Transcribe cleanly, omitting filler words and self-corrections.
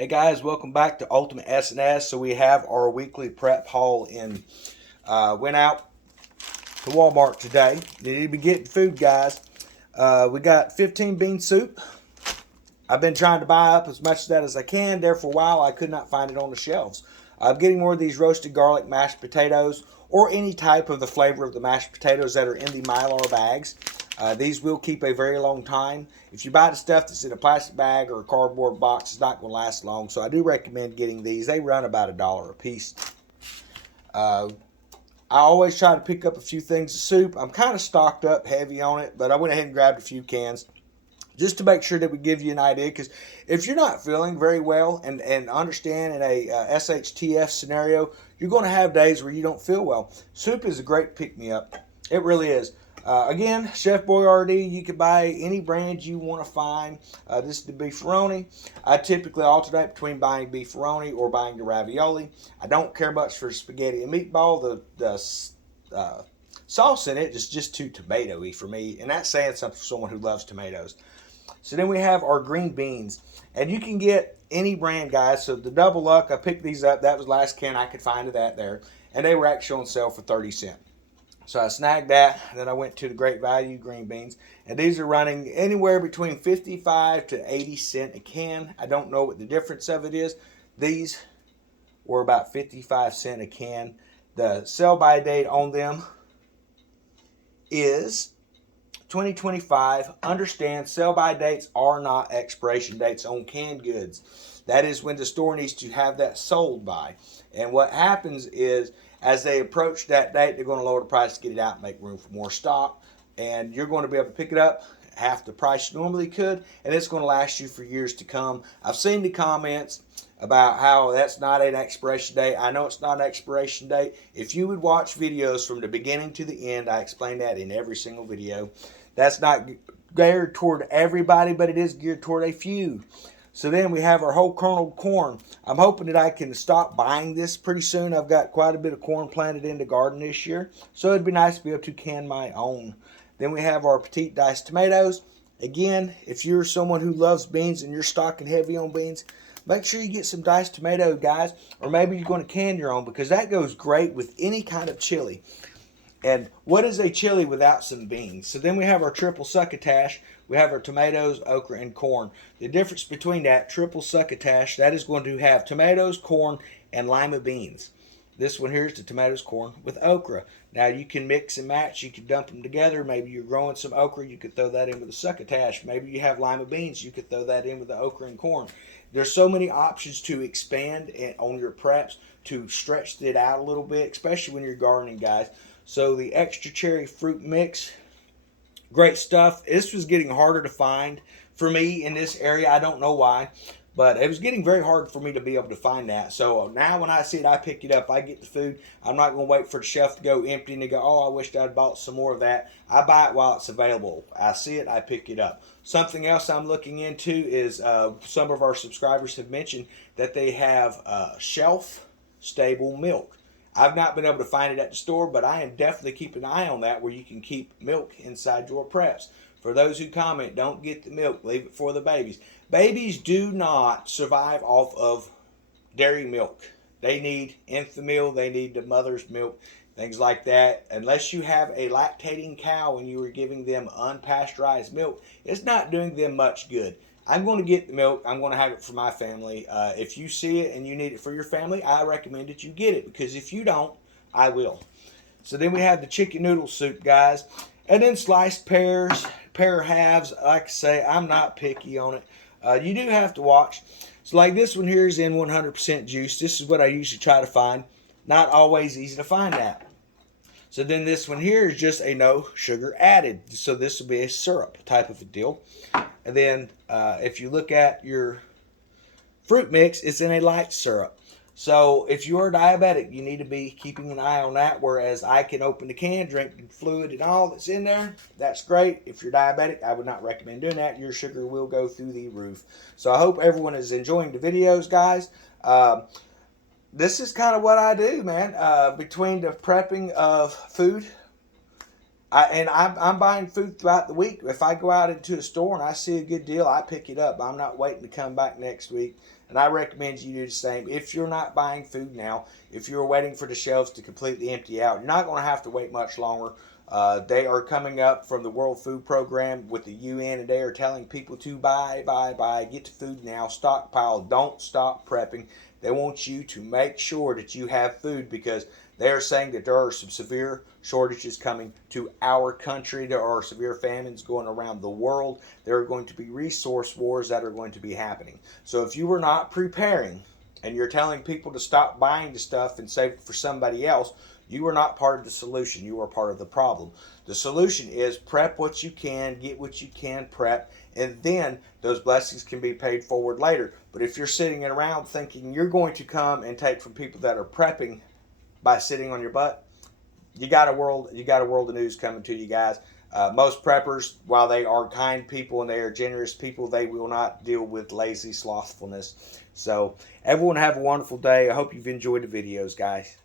Hey guys, welcome back to Ultimate S&S. So we have our weekly prep haul in. Went out to Walmart today. Need to be getting food, guys. We got 15 bean soup. I've been trying to buy up as much of that as I can. There for a while, I could not find it on the shelves. I'm getting more of these roasted garlic mashed potatoes or any type of the flavor of the mashed potatoes that are in the Mylar bags. These will keep a very long time. If you buy the stuff that's in a plastic bag or a cardboard box, it's not going to last long. So I do recommend getting these. They run about $1 a piece. I always try to pick up a few things of soup. I'm kind of stocked up heavy on it, but I went ahead and grabbed a few cans just to make sure that we give you an idea. Because if you're not feeling very well and understand in a SHTF scenario, you're going to have days where you don't feel well. Soup is a great pick-me-up. It really is. Again, Chef Boyardee, you can buy any brand you want to find. This is the beefaroni. I typically alternate between buying beefaroni or buying the ravioli. I don't care much for spaghetti and meatball. The sauce in it is just too tomato-y for me, and that's saying something for someone who loves tomatoes. So then we have our green beans, and you can get any brand, guys. So the Double Luck, I picked these up. That was the last can I could find of that there, and they were actually on sale for 30 cents. So I snagged that, and then I went to the Great Value green beans, and these are running anywhere between 55 to 80 cents a can. I don't know what the difference of it is. These were about 55 cents a can. The sell-by date on them is 2025. Understand, sell-by dates are not expiration dates on canned goods. That is when the store needs to have that sold by. And what happens is, as they approach that date, they're going to lower the price to get it out and make room for more stock. And you're going to be able to pick it up half the price you normally could, and it's going to last you for years to come. I've seen the comments about how that's not an expiration date. I know it's not an expiration date. If you would watch videos from the beginning to the end, I explain that in every single video. That's not geared toward everybody, but it is geared toward a few. So then we have our whole kernel corn. I'm hoping that I can stop buying this pretty soon. I've got quite a bit of corn planted in the garden this year, so it'd be nice to be able to can my own. Then we have our Petite diced tomatoes. Again, if you're someone who loves beans and you're stocking heavy on beans, make sure you get some diced tomato, guys, or maybe you're going to can your own, because that goes great with any kind of chili. And what is a chili without some beans? So then we have our triple succotash. We have our tomatoes, okra, and corn. The difference between that triple succotash, that is going to have tomatoes, corn, and lima beans. This one here is the tomatoes, corn with okra. Now you can mix and match. You can dump them together. Maybe you're growing some okra. You could throw that in with the succotash. Maybe you have lima beans. You could throw that in with the okra and corn. There's so many options to expand on your preps to stretch it out a little bit, especially when you're gardening, guys. So the extra cherry fruit mix, great stuff. This was getting harder to find for me in this area. I don't know why, but it was getting very hard for me to be able to find that. So now when I see it, I pick it up. I get the food. I'm not going to wait for the shelf to go empty and to go, oh, I wished I'd bought some more of that. I buy it while it's available. I see it, I pick it up. Something else I'm looking into is some of our subscribers have mentioned that they have shelf-stable milk. I've not been able to find it at the store, but I am definitely keeping an eye on that, where you can keep milk inside your preps. For those who comment, don't get the milk, leave it for the babies. Babies do not survive off of dairy milk. They need infant, they need the mother's milk, things like that. Unless you have a lactating cow and you are giving them unpasteurized milk, it's not doing them much good. I'm going to get the milk. I'm going to have it for my family. If you see it and you need it for your family, I recommend that you get it, because if you don't, I will. So then we have the chicken noodle soup, guys. And then sliced pears, pear halves. Like I say, I'm not picky on it. You do have to watch. So like this one here is in 100% juice. This is what I usually try to find. Not always easy to find that. So then this one here is just a no sugar added. So this will be a syrup type of a deal. And then if you look at your fruit mix, it's in a light syrup. So if you're diabetic, you need to be keeping an eye on that, whereas I can open the can, drink the fluid and all that's in there. That's great. If you're diabetic, I would not recommend doing that. Your sugar will go through the roof. So I hope everyone is enjoying the videos, guys. This is kind of what I do, man. Between the prepping of food I'm buying food throughout the week. If I go out into a store and I see a good deal, I pick it up. I'm not waiting to come back next week. And I recommend you do the same. If you're not buying food now, if you're waiting for the shelves to completely empty out, you're not going to have to wait much longer. They are coming up from the World Food Program with the UN, and they are telling people to buy, get the food now, stockpile, don't stop prepping. They want you to make sure that you have food because they are saying that there are some severe shortages coming to our country. There are severe famines going around the world. There are going to be resource wars that are going to be happening. So if you are not preparing and you're telling people to stop buying the stuff and save it for somebody else, you are not part of the solution. You are part of the problem. The solution is prep what you can, get what you can prep, and then those blessings can be paid forward later. But if you're sitting around thinking you're going to come and take from people that are prepping by sitting on your butt, you got a world of news coming to you guys. Most preppers, while they are kind people and they are generous people, they will not deal with lazy slothfulness. So everyone have a wonderful day. I hope you've enjoyed the videos, guys.